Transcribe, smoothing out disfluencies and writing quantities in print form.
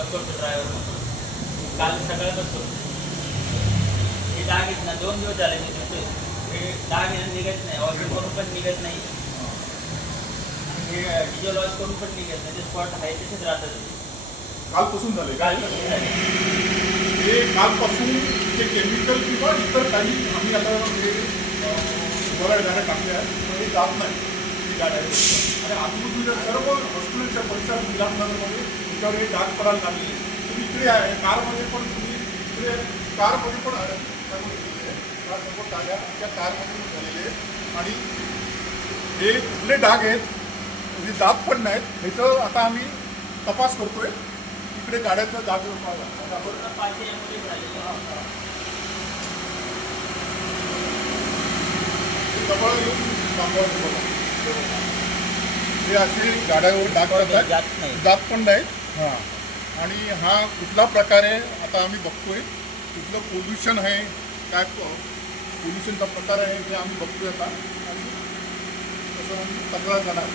Job करतो driver म्हणून. काल सकाळपासून हे डाग आहेत ना 2 दिवस झाले मी देतोय. हे डाग आहे ना निघत नाही, ऑइल करून पण निघत नाही, हे डिझेल ऑइल करून पण निघत नाही. ते स्पॉट आहे तसेच राहतात. कालपासून झाले काल हे कालपासून जे केमिकल किंवा इतर काही आम्ही आता हे बऱ्याच गाड्या टाकल्या आहेत पण हे जात नाही ही गाड्या आहेत. आणि आजूबाजूच्या सर्व हॉस्पिटलच्या परिसरात निलामनगरमध्ये तुमच्यावर हे डाग पडायला लागले. तुम्ही इकडे आहे कारमध्ये पण तुम्ही इकडे कारमध्ये पण सर्व गाड्या त्या कारमध्ये झालेले आहेत. आणि हे कुठले डाग आहेत म्हणजे जात पण नाहीत ह्याचं आता आम्ही तपास करतोय. इकडे गाड्याचा डाग पूर्ण 5 एमओडी झालेले आहे. जवळ येऊन दाखवायचं बघा. हे असे गाड्यावर डाग पडतात, जात नाही. जात पण नाहीत. हां. आणि हा कुठला प्रकार आहे आता आम्ही बघतोय. कुठलं पोल्युशन आहे, काय पोल्युशनचा प्रकार आहे हे आम्ही बघतोय आता. आणि तसं आम्ही तक्रार करणार.